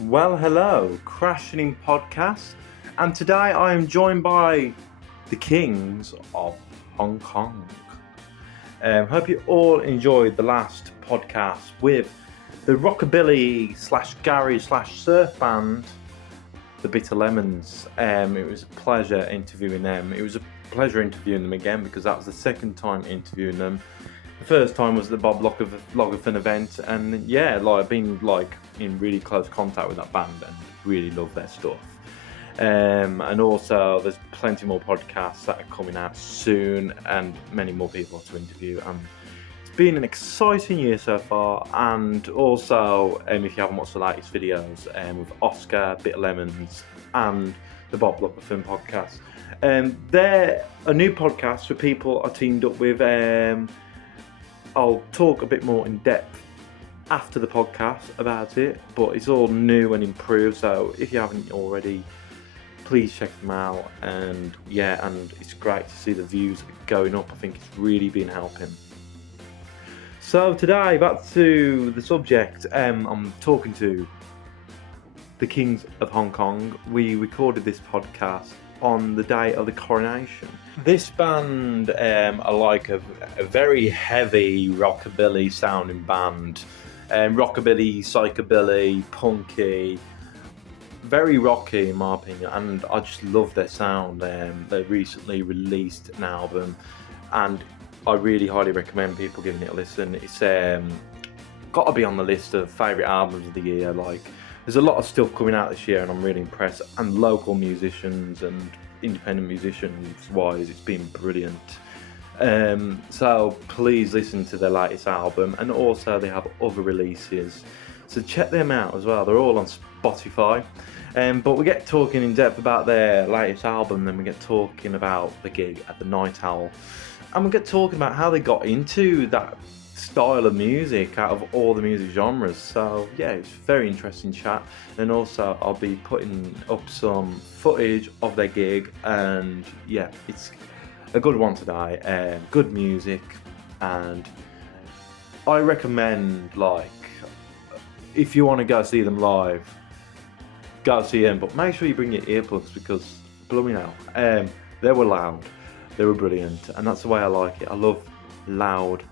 Well, hello, Crashing In Podcast, and today I am joined by the Kings of Hong Kong. Hope you all enjoyed the last podcast with the rockabilly / garage / surf band, the Bitter Lemons. It was a pleasure interviewing them. It was a pleasure interviewing them again because that was the second time interviewing them. The first time was the Bob Logathon event, and yeah, I've been in really close contact with that band and really love their stuff. And also, there's plenty more podcasts that are coming out soon, and many more people to interview. It's been an exciting year so far, and also, if you haven't watched the latest videos with Oscar, Bitter Lemons, and the Bob Logathon podcast, they're a new podcast for people I teamed up with. I'll talk a bit more in depth after the podcast about it, but it's all new and improved, so if you haven't already, please check them out. And it's great to see the views going up. I think it's really been helping. So today, back to the subject, I'm talking to the Kings of Hong Kong. We recorded this podcast on the day of the coronation. This band are like a very heavy rockabilly sounding band. Rockabilly, psychobilly, punky, very rocky in my opinion, and I just love their sound. They recently released an album and I really highly recommend people giving it a listen. It's got to be on the list of favourite albums of the year. There's a lot of stuff coming out this year and I'm really impressed, and local musicians and independent musicians wise, it's been brilliant. So please listen to their latest album, and also they have other releases, so check them out as well. They're all on Spotify. But we get talking in depth about their latest album, then we get talking about the gig at the Night Owl, and we get talking about how they got into that style of music out of all the music genres. So yeah, it's a very interesting chat. And also I'll be putting up some footage of their gig, and yeah, it's a good one today. Good music, and I recommend, if you want to go see them live, go see them, but make sure you bring your earplugs, because blooming hell, they were loud, they were brilliant, and that's the way I like it. I love loud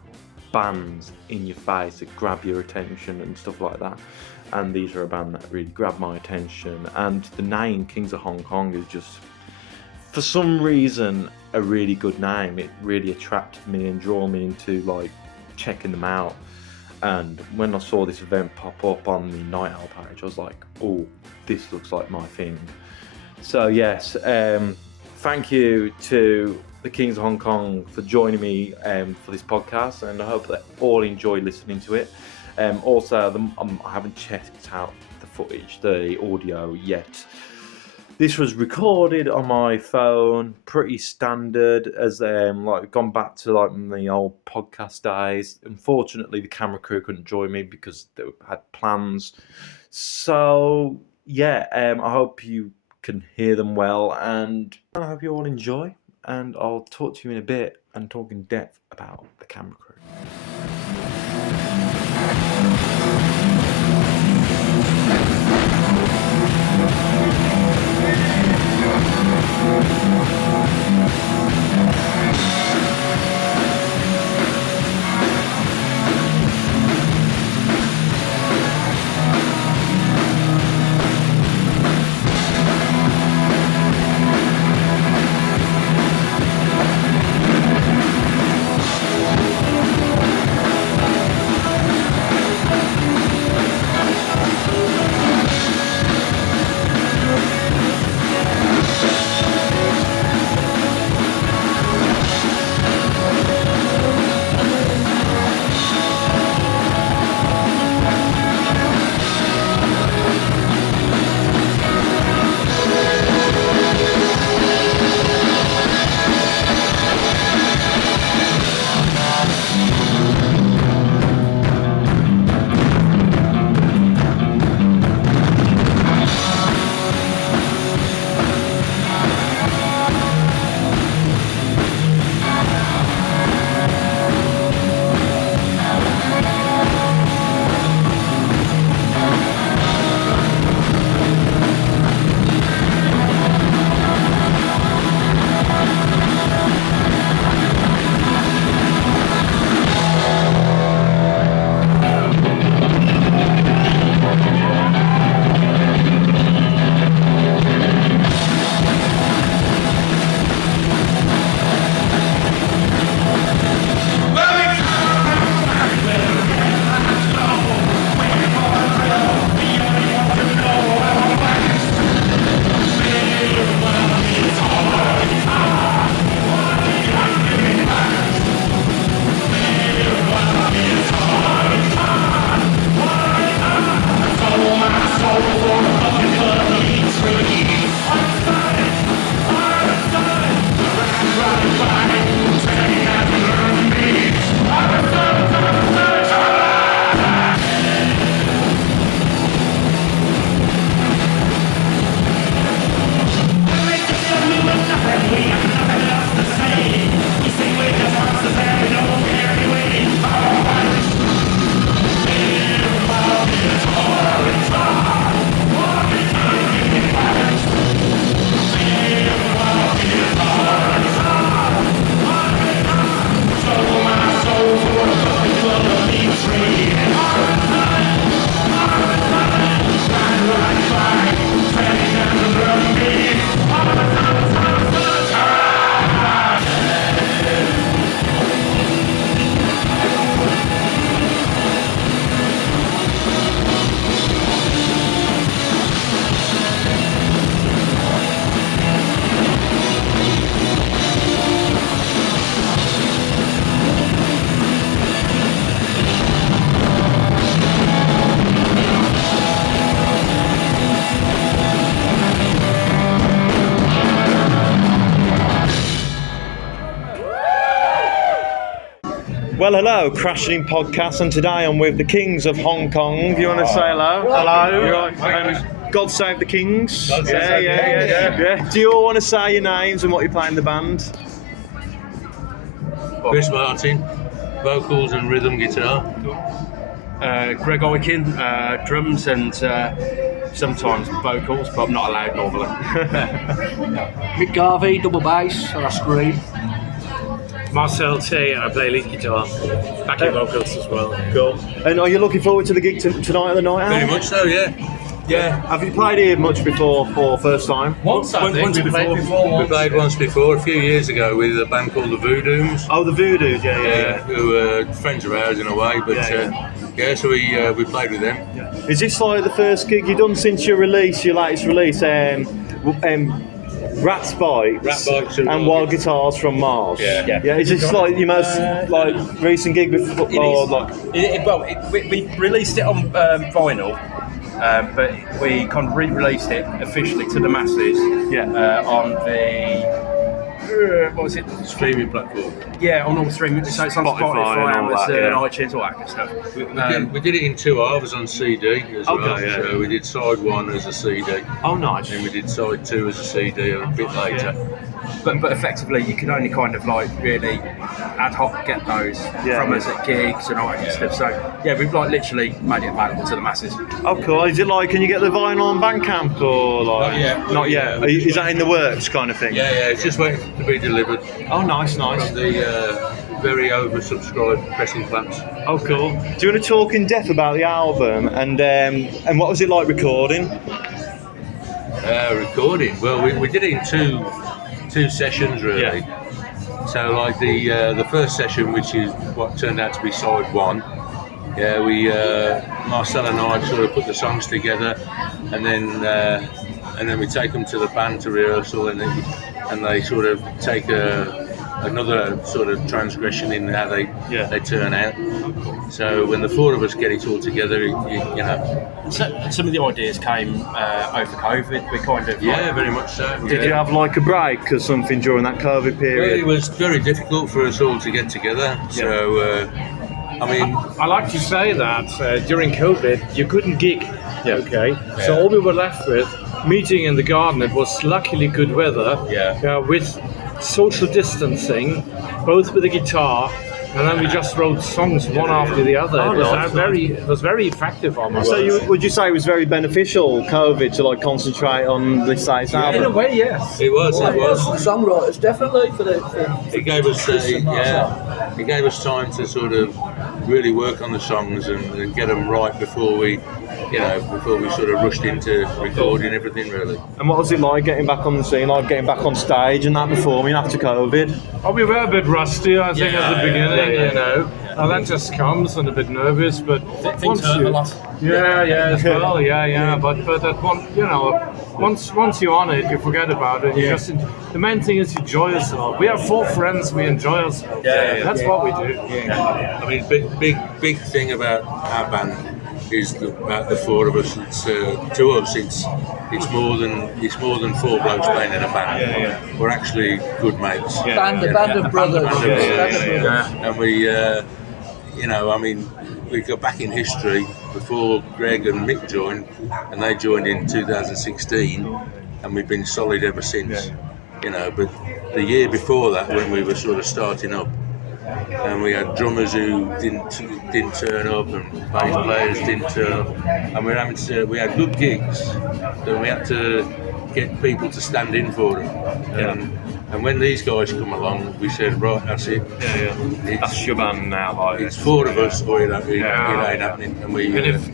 bands in your face that grab your attention and stuff like that, and these are a band that really grabbed my attention. And the name Kings of Hong Kong is just, for some reason, a really good name. It really attracted me and drew me into checking them out. And when I saw this event pop up on the Night Owl page, I was like, oh, this looks like my thing. So yes, thank you to the Kings of Hong Kong for joining me for this podcast, and I hope that all enjoy listening to it. Also, I haven't checked out the footage, the audio yet. This was recorded on my phone, pretty standard, as gone back to the old podcast days. Unfortunately, the camera crew couldn't join me because they had plans. So yeah, I hope you can hear them well, and I hope you all enjoy. And I'll talk to you in a bit and talk in depth about the camera crew. Well, hello, Crashing Podcast, and today I'm with the Kings of Hong Kong. You want to say hello? Hello. You're right. And God Save the Kings. Yeah. Do you all want to say your names and what you play in the band? Chris Martin, vocals and rhythm guitar. Greg Oiken, drums and sometimes vocals, but I'm not allowed normally. Mick Garvey, double bass, and I scream. Marcel T, I play lead guitar, backing vocals as well. Cool. And are you looking forward to the gig tonight at the Night Out? Very much so, yeah. Yeah. Have you played here much before or first time? Once we played before. We played once before, a few years ago, with a band called the Voodoos. Oh, the Voodoos, yeah. Who were friends of ours in a way, but so we played with them. Is this like the first gig you've done since your latest release? Rat Spikes and Wild Guitars from Mars. Yeah. Is this like your most recent gig before? We released it on vinyl, but we kind of re-released it officially to the masses. On the what was it? Streaming platform. Yeah, on all streaming. So it's on Spotify and all that, Amazon, iTunes, all that kind of stuff. We did it in two halves on CD as well. Okay, yeah. So we did side one as a CD. Oh, nice. And we did side two as a CD a bit later. But effectively, you can only kind of like really ad hoc get those from us at gigs and all that kind of stuff. So we've like literally made it available to the masses. Oh, cool. Is it like, can you get the vinyl on Bandcamp or like? Not yet. Is that in the works kind of thing? Yeah. It's just waiting to be delivered. Oh, nice. From the very oversubscribed pressing plants. Oh, cool. Do you want to talk in depth about the album and what was it like recording? Recording. Well, we did it in two sessions really. So like the first session, which is what turned out to be side one. We Marcel and I sort of put the songs together, and then we take them to the band to rehearsal, and they sort of take another sort of transgression in how they turn out. So when the four of us get it all together, you know. Some of the ideas came over COVID. We kind of very much so. Did you have like a break or something during that COVID period? Well, it was very difficult for us all to get together. So I like to say that during COVID you couldn't gig. So all we were left with, meeting in the garden. It was luckily good weather. With social distancing, both with the guitar, and then we just wrote songs one after the other. It was very effective almost. So would you say it was very beneficial, COVID, to like concentrate on this album? In a way, yes. It was. The songwriters definitely for It gave us it gave us time to sort of really work on the songs and get them right before we sort of rushed into recording everything really. And what was it like getting back on the scene, like getting back on stage and that performing after COVID? Oh, we were a bit rusty, I think, at the beginning, you know. And that just comes and a bit nervous, but things hurt a lot. As well. But at one, once you're on it, you forget about it. You just the main thing is enjoy yourself. We have four friends, we enjoy ourselves. That's what we do. I mean, big thing about our band is about the four of us. It's to us, it's more than four blokes playing in a band. We're actually good mates. Band of brothers. And we, we go back in history before Greg and Mick joined, and they joined in 2016, and we've been solid ever since. But the year before that, when we were sort of starting up, and we had drummers who didn't turn up, and bass players didn't turn up, and we had good gigs, so we had to get people to stand in for them. And when these guys come along, we said, right, that's it. That's your band now, like. It's four of us, or it ain't happening. And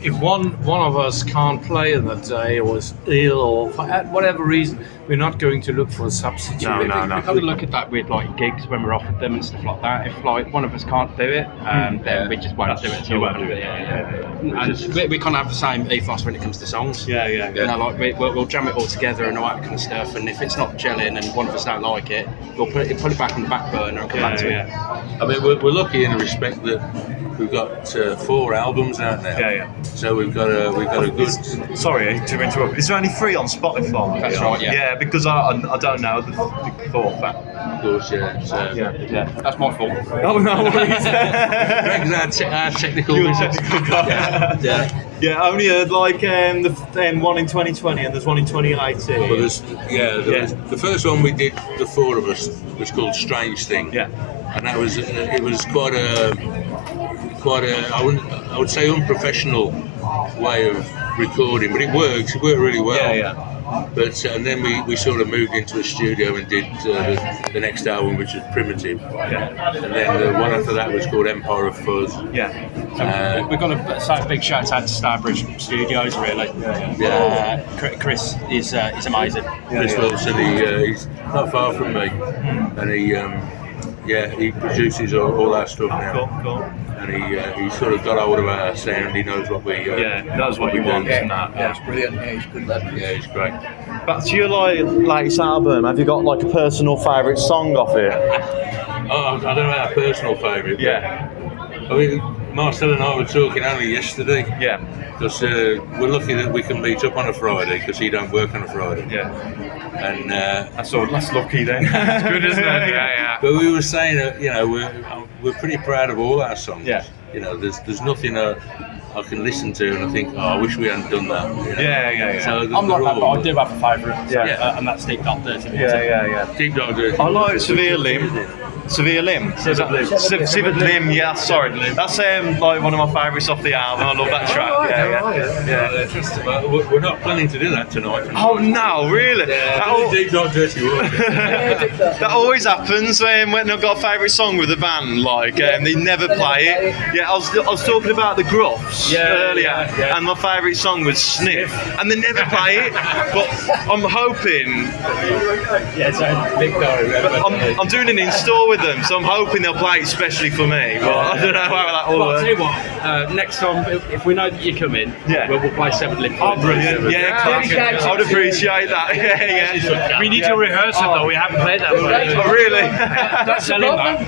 if one of us can't play that day, or is ill, or for whatever reason, we're not going to look for a substitute. No. We kind of look at that with like gigs when we're offered them and stuff like that. If like one of us can't do it, then we just won't do it. So And we kind of have the same ethos when it comes to songs. We'll jam it all together and all that kind of stuff. And if it's not gelling and one of us don't like it, we'll put it back on the back burner and come back to it. I mean, we're lucky in the respect that we've got 4 albums out now. Yeah. So we've got a good. Sorry to interrupt. Is there only 3 on Spotify? That's right, yeah. Yeah, because I don't know the 4th. Of course, yeah. So Yeah. That's my fault. Oh no worries. Greg's our technical. You're a technical guy. Yeah. Yeah, I only heard like the one in 2020 and there's one in 2018. But the first one we did, the 4 of us, was called Strange Thing. Yeah. And that was it was quite a I would say unprofessional way of recording, but it worked really well. Yeah. But and then we sort of moved into a studio and did the next album, which was Primitive. Yeah. And then the one after that was called Empire of Fuzz. Yeah. We've got to say a big shout out to Starbridge Studios, really. Chris is amazing. Chris Wilson, he's not far from me, and he produces all our stuff now. Cool. And he sort of got hold of our sound. He knows what we knows what he wants and that. Yeah, it's brilliant. Yeah, he's good lad. Yeah, he's great. Back to your latest album, have you got like a personal favourite song off it? Oh, I don't know our personal favourite. Yeah. I mean, Marcel and I were talking only yesterday. Yeah. Because we're lucky that we can meet up on a Friday because he don't work on a Friday. Yeah. And that's lucky then. That's good, isn't it? Yeah. But we were saying that we're pretty proud of all our songs. Yeah. There's nothing I can listen to and I think, I wish we hadn't done that. Yeah. So I'm like that, but I do have a favourite. Yeah. And that's Deep Dark Dirty. Yeah. Deep Dark Dirty. I like Severe Limb. Severed Limb, yeah, sorry. That's like one of my favourites off the album. I love that track. Yeah. We're not planning to do that tonight. Oh no, really? Yeah, Deep Dark Dirty Work. That always happens when I've got a favourite song with a band, like they never play it. Yeah, I was talking about the Gruffs earlier, and my favourite song was Sniff, and they never play it. But I'm hoping. I'm doing an install with them, so I'm hoping they'll play it especially for me. But I don't know how that will work. I'll tell you what, next time, if we know that you come in, we'll play Severed Limb. Oh, brilliant. Yeah, classic. I would appreciate that. Yeah. We need to rehearse it though, we haven't played that for ages. Oh, really? That's a limb. We've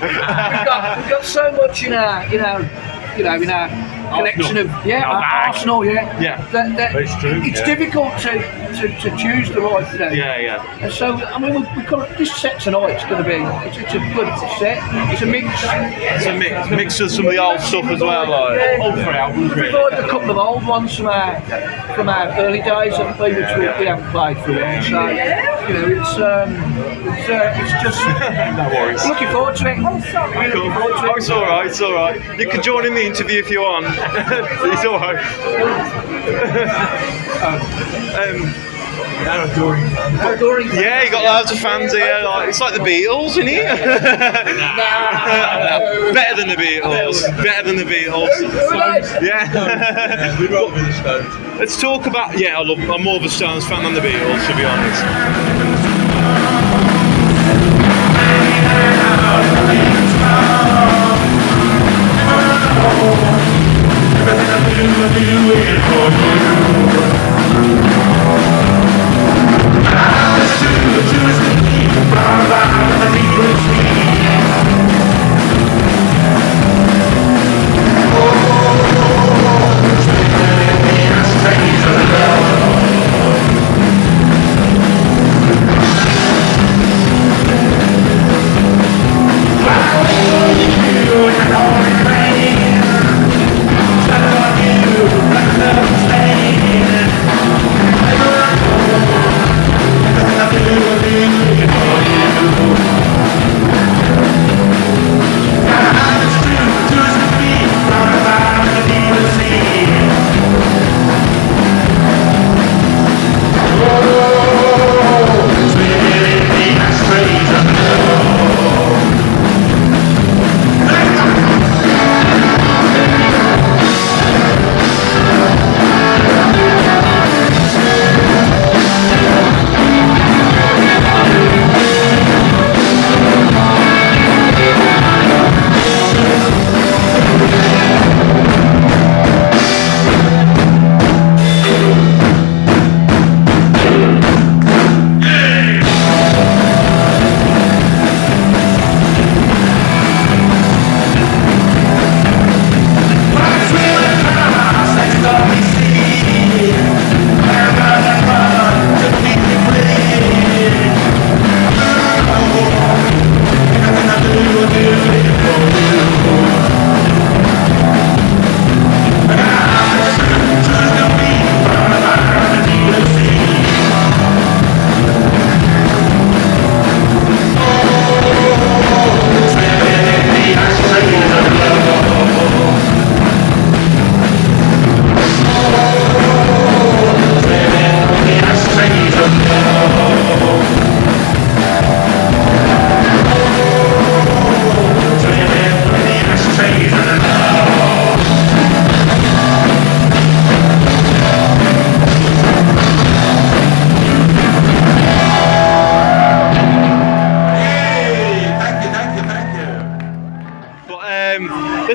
got so much in our collection of Arsenal, that It's true. it's difficult to choose the right, Yeah. And so I mean, we got this set tonight. It's going to be it's a good set. It's a mix. It's a mix of some of the old stuff as well, like All 3 albums, We've really. got a couple of old ones from our early days, haven't we, which we haven't played for a while. So it's just no worries. looking forward to it. Cool. Oh, it's all right. You can join in the interview if you want. It's all right. Yeah, you got loads of fans here. It's like the Beatles, isn't it? Better than the Beatles. Yeah. We'd rather be the Stones. Let's talk about. I'm more of a Stones fan than the Beatles, to be honest.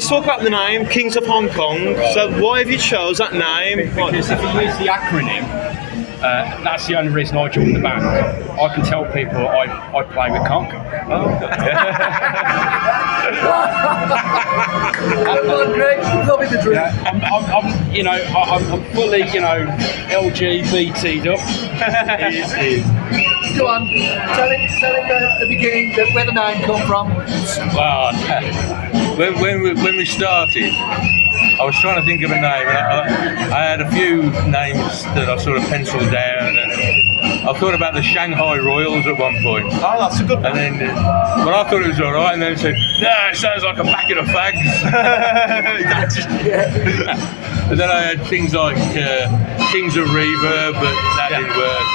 let's talk about the name, Kings of Hong Kong. So why have you chose that name? Because if you use the acronym, that's the only reason I joined the band. I can tell people I play with conch. Come on, Greg, loving the drink. I'm fully, LGBT'd up. Go on, tell him at the beginning where the name come from. Well, when we started, I was trying to think of a name, and I had a few names that I sort of penciled down, and I thought about the Shanghai Royals at one point. Oh, that's a good one. And then, but I thought it was all right, and then it said, "Nah, it sounds like a packet of fags." And then I had things like Kings of Reverb, but that didn't work.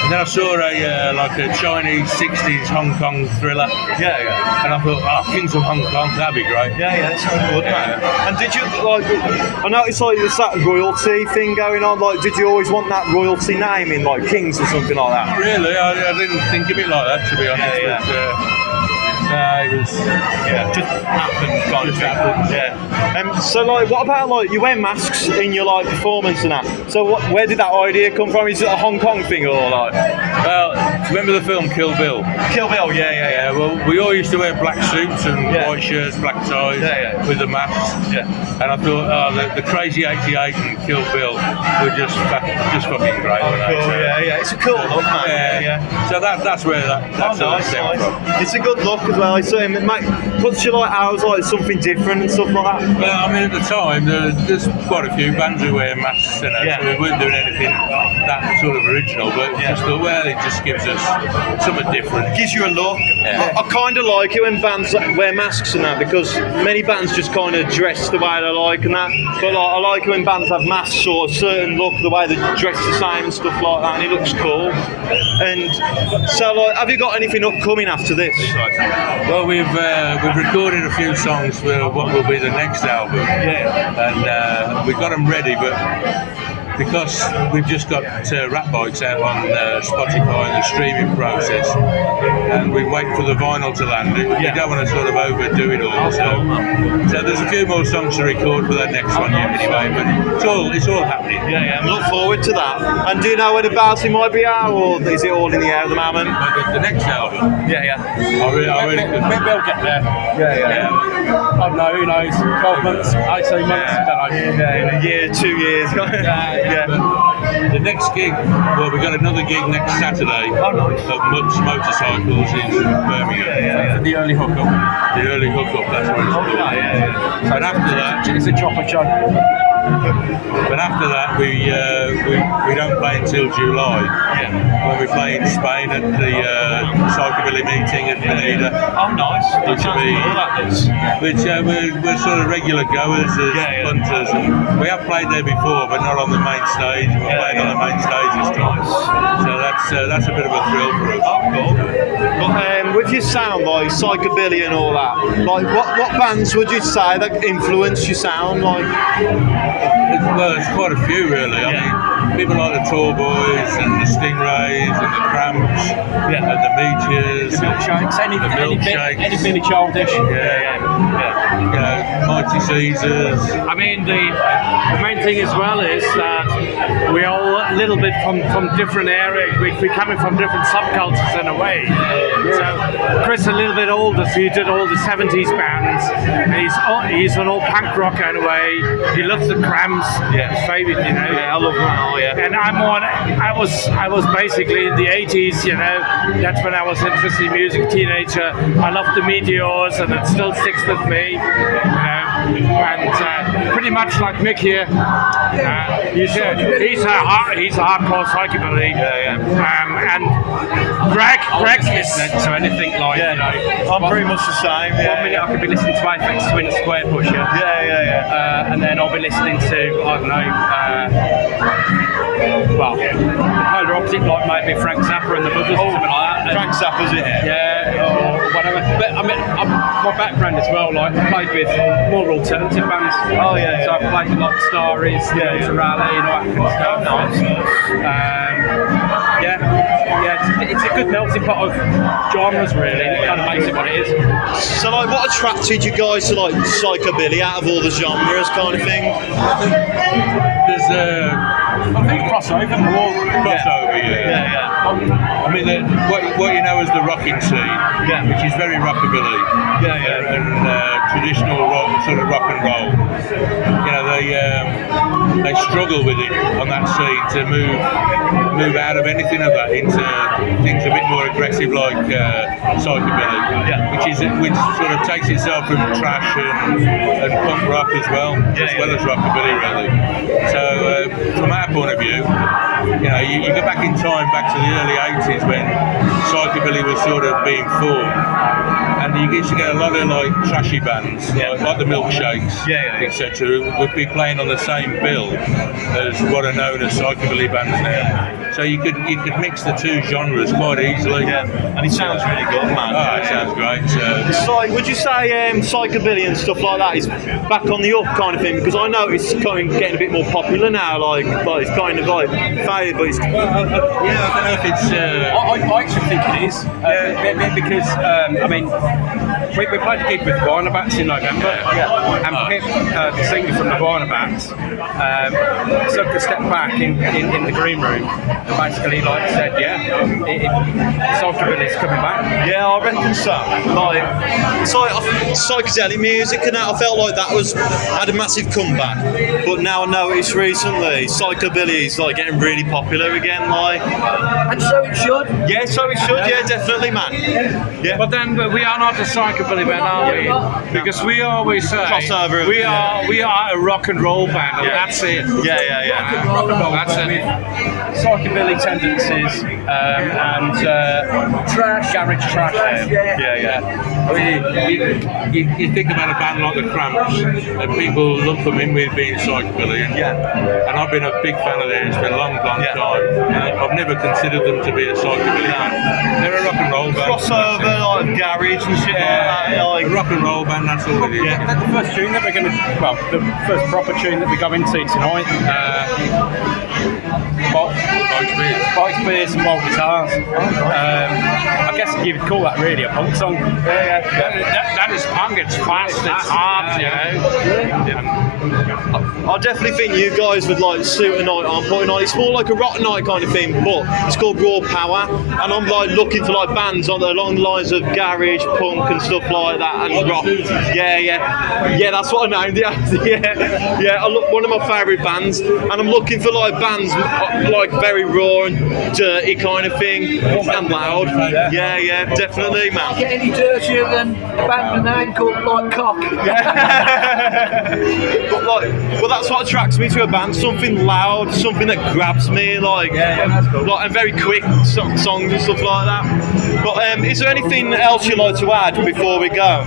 And then I saw a Chinese 60s Hong Kong thriller. Yeah. And I thought, Kings of Hong Kong, that'd be great. Yeah, that sounds good, man. And did you I noticed there's that royalty thing going on. Like, did you always want that royalty name in Kings or something like that? Really, I didn't think of it like that, to be honest. Yeah. But, it was just happened, kind of thing. happened. Yeah. So what about you wear masks in your performance and that? So where did that idea come from? Is it a Hong Kong thing or Well, remember the film Kill Bill? Kill Bill, yeah. Well, we all used to wear black suits and white shirts, black ties, with the masks. Yeah. And I thought, the Crazy 88 and Kill Bill were just fucking great. Cool, yeah. It's a cool look, man. Yeah. So that's where that's nice. from. It's a good look as well. So it puts you out as something different and stuff like that. Well, I mean, at the time, there's quite a few bands who wear masks, so we weren't doing anything that sort of original, but just thought, well, it just gives us something different. It gives you a look. Yeah. I kind of like it when bands wear masks and that, because many bands just kind of dress the way they like and that. But I like it when bands have masks or a certain look, the way they dress the same and stuff like that, and it looks cool. And so, have you got anything upcoming after this? Well, we've recorded a few songs for what will be the next album. And we've got them ready, but because we've just got Rat Bites out on Spotify and the streaming process, and we wait for the vinyl to land, we don't want to sort of overdo it all. So there's a few more songs to record for that next one yet, anyway. But it's all happening. Yeah. I look forward to that. And do you know when about it might be out, or is it all in the air at the moment? The next album. Yeah. I really Maybe we'll get there. Yeah. I don't know, who knows? 12 months, 18 months, I don't know. Yeah, in a year, 2 years. Yeah. The next gig, we got another gig next Saturday at Mutt's Motorcycles in Birmingham. The early hookup. The early hookup, that's what it's called. But after that, It's a chopper show. But after that, we don't play until July. When we play in Spain at the Psychobilly meeting at Pineda. Oh, nice. Which we're sort of regular goers as punters. And we have played there before, but not on the main stage. We're playing on the main stage this time. So that's a bit of a thrill for us. Oh, cool. But with your sound, Psychobilly and all that, what bands would you say that influence your sound? Well, it's quite a few, really. I mean, people like the Tall Boys and the Stingrays and the Cramps and the Meteors. The Milkshakes. Any Billy Childish. Mighty Caesars. I mean, the main thing as well is that we're all a little bit from different areas. We're coming from different subcultures in a way. So Chris a little bit older, so he did all the 70s bands. He's an old punk rocker in a way. He loves the Cramps. His favourite, Yeah, I love them all, And I was basically in the 80s, that's when I was interested in music, teenager. I loved the Meteors, and it still sticks with me. And pretty much like Mick here, he's a hardcore psychobilly. And Greg listening to anything like, I'm pretty much the same. 1 minute I could be listening to Aphex Twin Square Pusher. And then I'll be listening to, I don't know, the polar opposite, like maybe Frank Zappa and the Buggers or something like that. Frank Zappa's it. Or whatever. But I mean, my background as well, I played with more alternative bands. So I played with like Starries, to Rally and all that kind of stuff. Nice. It's a good melting pot of genres, really. It kind of makes it what it is. So, like, what attracted you guys to like psychobilly out of all the genres, kind of thing? There's I think crossover more. crossover, yeah. I mean, what you know as the rocking scene, which is very rockabilly, and traditional rock, sort of rock and roll. You know, they struggle with it on that scene to move out of anything of that into things a bit more aggressive like psychobilly, which sort of takes itself from trash and punk rock as well as rockabilly, really. So from our point of view, you know, you go back in time, back to the early 80s when psychobilly was sort of being formed, and you used to get a lot of like trashy bands, like the Milkshakes, etc., would be playing on the same bill as what are known as psychobilly bands now. So you could mix the two genres quite easily. And it sounds really good, man. Oh, it sounds great. It's like, would you say psychobilly and stuff like that is back on the up kind of thing? Because I know it's kind of getting a bit more popular now. Like it's kind of like faded, but it's. I don't know if it's. I actually think it is because I mean we played a gig with Bats in November, and Pip, the singer from the Bats, took a step back in the green room and basically like said, psychobilly's coming back. Yeah, I reckon so. Like psychedelic music and that, I felt like that had a massive comeback. But now I noticed recently psychobilly is like getting really popular again, like. And so it should. Yeah, so it should. Yeah, definitely, man. Yeah. But then we are not a psychobilly band, are we? Because we always say Crossover. we are a rock and roll band, and that's it. Yeah. Rock and roll That's it. psychobilly tendencies and Trash. garage trash. I mean, you think about a band like the Cramps, and people lump them in with being psychobilly, and I've been a big fan of theirs for a long time, and I've never considered them to be a psychobilly band. They're a rock and roll band. Crossover, like garage and shit like that. Like a rock and roll band, that's all it is. The first tune that the first proper tune that we go into tonight. Bikes, beers and wild guitars. I guess you would call that really a punk song. That is punk. It's fast. It's hard. You know. I definitely think you guys would like suit a night on putting on. It's more like a rock night kind of thing, but it's called Raw Power, and I'm like looking for like bands along the lines of garage, punk, and stuff like that, and rock. Yeah. That's what I named it. I look one of my favourite bands, and I'm looking for like bands like very raw and dirty kind of thing, and loud. Yeah, definitely, man. Get any dirtier than a band name called like Cock. But that's what attracts me to a band, something loud, something that grabs me, like and very quick songs and stuff like that. But is there anything else you'd like to add before we go?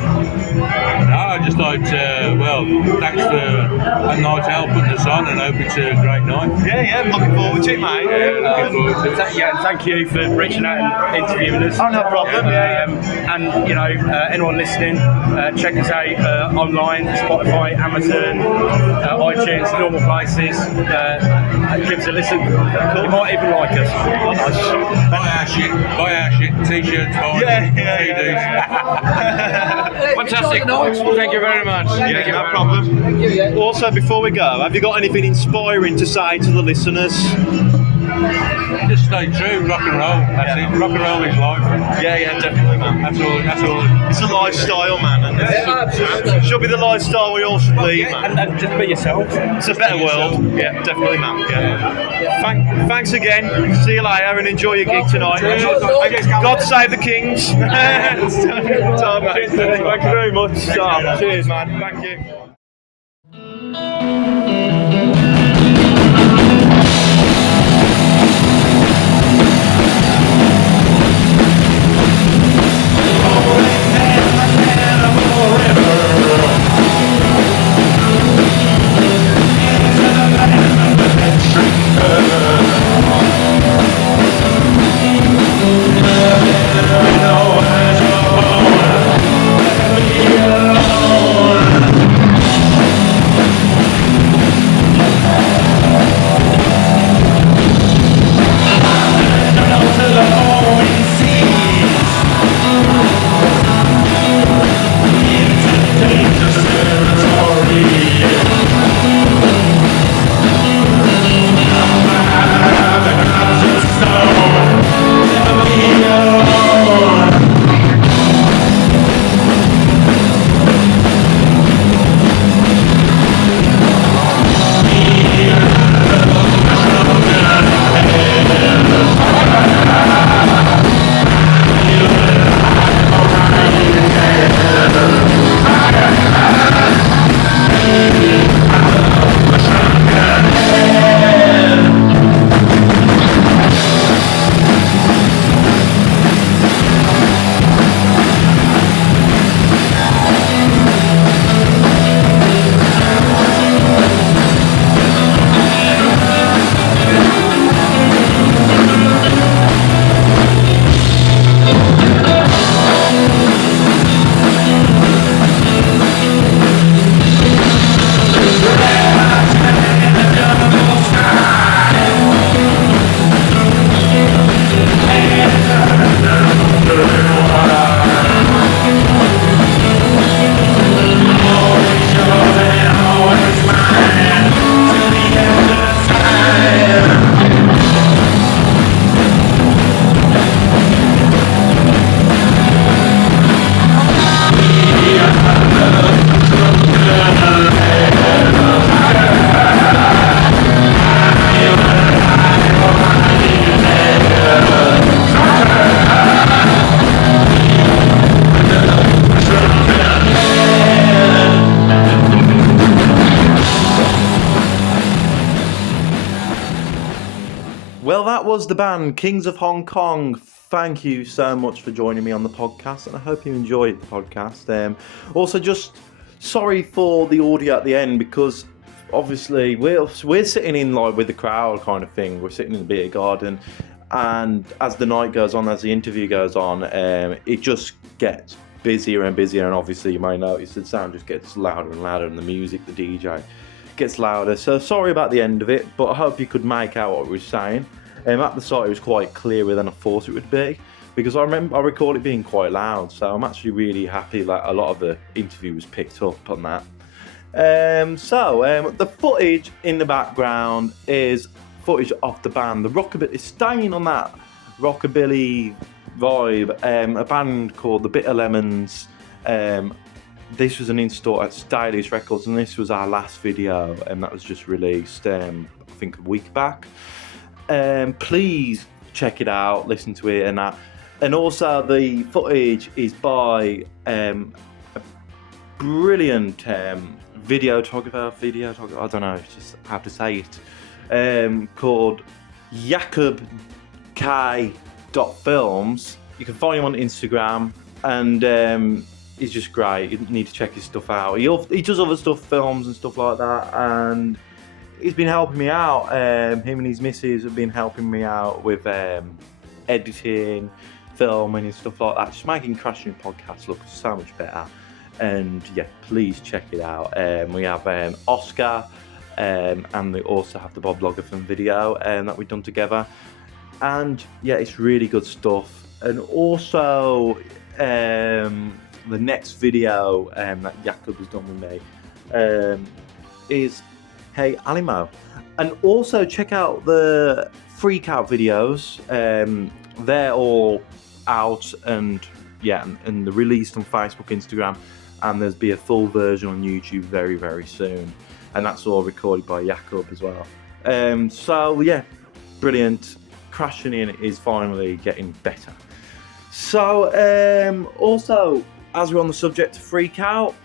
No, I'd just like to, thanks for a night out putting us on, and hope it's a great night. Yeah, looking forward to it, mate. Looking forward to it. And thank you for reaching out and interviewing us. Oh, no problem. And you know, anyone listening, check us out online, Spotify, Amazon, iTunes, normal places. Give us a listen. You might even like us. Buy our shit, t-shirts, CDs. Fantastic. Thank you very much. Yeah, no problem. Also, before we go, have you got anything inspiring to say to the listeners? Just stay true, rock and roll. That's it. Rock and roll is life. Yeah, definitely, man. That's all. It's a lifestyle, man. And it should be the lifestyle we all should lead, man. And just be yourself. It's a better world. Yeah, definitely, man. Yeah. Thanks again. See you later and enjoy your gig tonight. God save the Kings. Thank you very much. Cheers, man. Thank you. Well, that was the band Kings of Hong Kong. Thank you so much for joining me on the podcast, and I hope you enjoyed the podcast. Also, just sorry for the audio at the end, because obviously we're sitting in like with the crowd kind of thing. We're sitting in the beer garden, and as the night goes on, as the interview goes on, it just gets busier and busier, and obviously you may notice the sound just gets louder and louder, and the music, the DJ gets louder. So sorry about the end of it, but I hope you could make out what we were saying. At the start it was quite clearer than I thought it would be, because I recall it being quite loud, so I'm actually really happy that a lot of the interview was picked up on that. The footage in the background is footage of the band, the Rockabilly, staying on that Rockabilly vibe, a band called the Bitter Lemons. This was an install at Stylish Records, and this was our last video, and that was just released, I think a week back. Please check it out, listen to it, and that. And also, the footage is by a brilliant videographer, I don't know just how to say it, called Jacob K. Films. You can find him on Instagram, and he's just great. You need to check his stuff out. He does other stuff, films and stuff like that, and he's been helping me out. Him and his missus have been helping me out with editing, filming and stuff like that, just making Crashing Podcasts look so much better. And yeah, please check it out. We have Oscar, and we also have the Bob Logathon video that we've done together. And yeah, it's really good stuff. And also, the next video that Jacob has done with me is Hey Alimo. And also check out the Freak Out videos. They're all out, and yeah, and they're released on Facebook, Instagram, and there'll be a full version on YouTube very, very soon. And that's all recorded by Jacob as well. So yeah, brilliant. Crashing In is finally getting better. So also, as we're on the subject of Freak Out,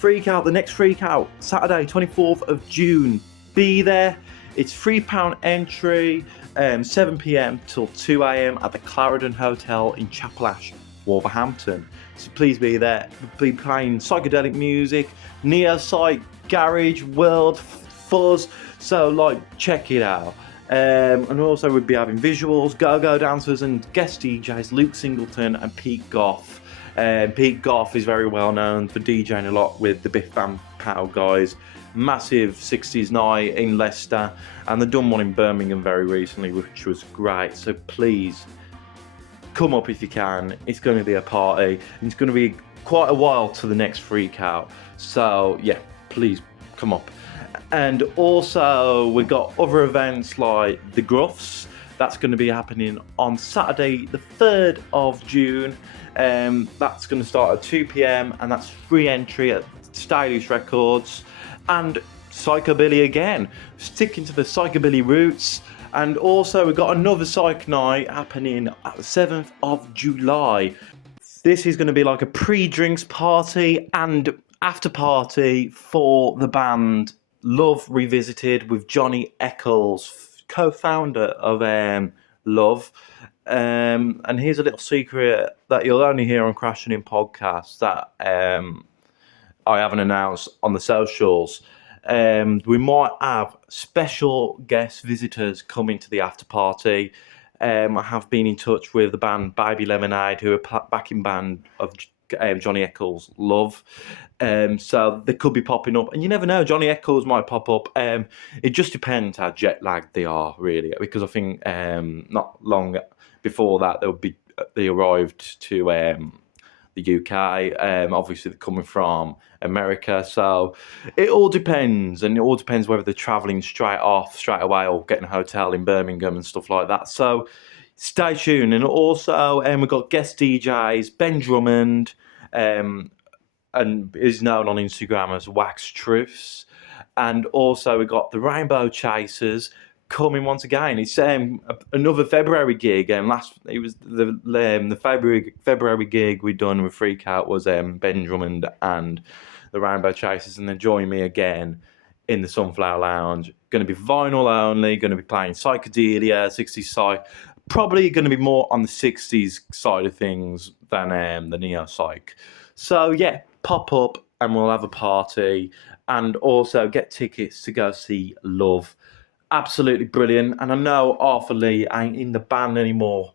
the next Freak Out, Saturday 24th of June. Be there. It's £3 entry, 7 p.m. till 2 a.m. at the Clarendon Hotel in Chapel Ash, Wolverhampton. So please be there. We'll be playing psychedelic music, neo-psych, garage, world, fuzz. So like, check it out. And also we'll be having visuals, go-go dancers, and guest DJs Luke Singleton and Pete Goff. Pete Goff is very well known for DJing a lot with the Biff Van Pow guys. Massive 60s night in Leicester, and they've done one in Birmingham very recently, which was great. So please come up if you can. It's going to be a party, and it's going to be quite a while to the next Freak Out. So yeah, please come up. And also we've got other events like the Gruffs. That's going to be happening on Saturday the 3rd of June. That's going to start at 2 p.m. and that's free entry at Stylish Records. And Psychobilly again, sticking to the Psychobilly roots. And also we've got another Psych Night happening at the 7th of July. This is going to be like a pre-drinks party and after party for the band Love Revisited with Johnny Eccles, co-founder of Love. And here's a little secret that you'll only hear on Crashing In podcasts that I haven't announced on the socials. We might have special guest visitors coming to the after party. I have been in touch with the band Baby Lemonade, who are a backing band of Johnny Eccles' Love. So they could be popping up, and you never know, Johnny Eccles might pop up. It just depends how jet lagged they are, really, because I think not long before that they arrived to the UK. Obviously they're coming from America, so it all depends, and it all depends whether they're travelling straight away or getting a hotel in Birmingham and stuff like that. So stay tuned. And also we've got guest DJs Ben Drummond, and is known on Instagram as Wax Truths, and also we've got the Rainbow Chasers coming once again. It's another February gig, and it was the February gig we done with Freak Out was Ben Drummond and the Rainbow Chasers, and they're joining me again in the Sunflower Lounge. Going to be vinyl only, going to be playing psychedelia, 60s psych. Probably going to be more on the 60s side of things than the neo psych. So yeah, pop up and we'll have a party, and also get tickets to go see Love. Absolutely brilliant. And I know Arthur Lee ain't in the band anymore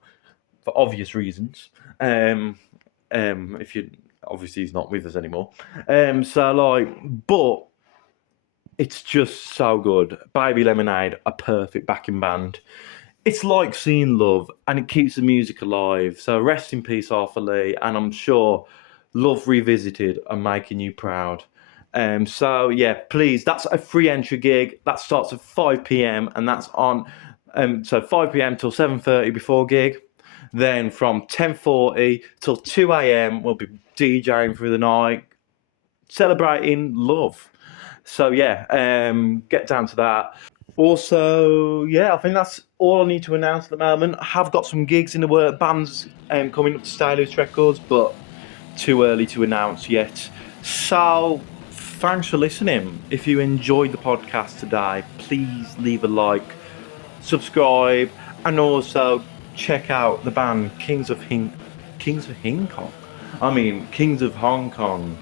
for obvious reasons. If you obviously he's not with us anymore. But it's just so good. Baby Lemonade, a perfect backing band. It's like seeing Love, and it keeps the music alive. So rest in peace, Arthur Lee, and I'm sure Love Revisited are making you proud. So yeah, please, that's a free entry gig. That starts at 5 p.m. and that's on 5 p.m. till 7:30 before gig. Then from 10:40 till 2 a.m. we'll be DJing through the night, celebrating Love. So yeah, get down to that. Also, yeah, I think that's all I need to announce at the moment. I have got some gigs in the work, bands coming up to Stylus Records, but too early to announce yet. So, thanks for listening. If you enjoyed the podcast today, please leave a like, subscribe, and also check out the band Kings of Hong Kong.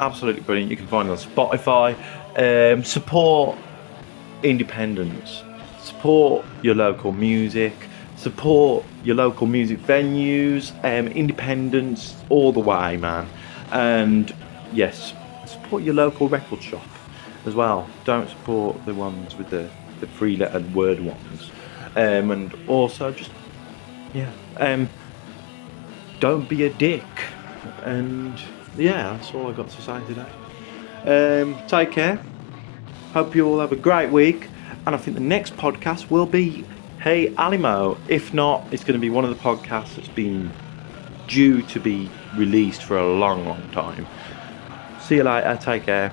Absolutely brilliant. You can find them on Spotify. Support independence, support your local music, support your local music venues, independence all the way, man. And yes, support your local record shop as well. Don't support the ones with the 3-letter word ones. And also just don't be a dick. And yeah, that's all I got to say today. Take care. Hope you all have a great week, and I think the next podcast will be Hey Alimo. If not, it's going to be one of the podcasts that's been due to be released for a long, long time. See you later, take care,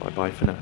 bye bye for now.